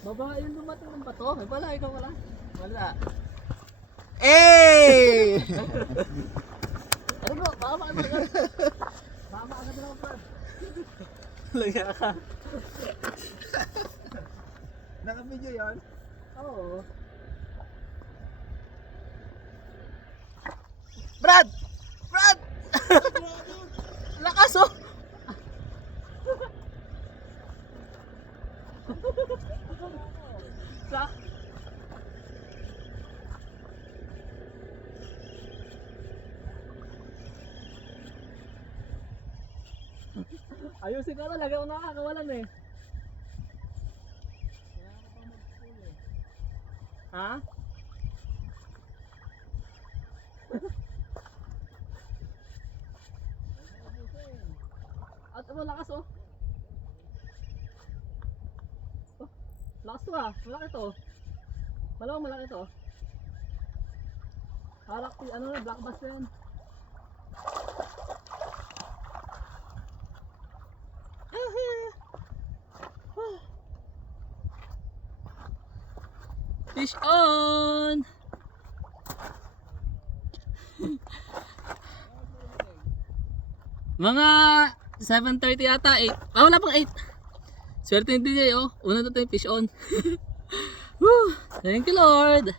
Babae yung dumating ng bato. Ay wala, ikaw wala. Wala. Eh! Ano bro? Baka makagad. Baka makagad na ako bro. Laya ka. Naka-video yun? Oo. Brad! Brad! Lakas oh! Sa? Ayusin ka na, lagi ako nakakawalan eh. Ha? At ano, lakas oh. Oh, lakas to ah, malaki to. Malamang malaki to. Harap, ano na, black bass yan. Fish on! Mga 7:30 yata, 8. Ah, wala pang 8. Swerte ni DJ, oh. Una na tayo fish on. Woo! Thank you, Lord.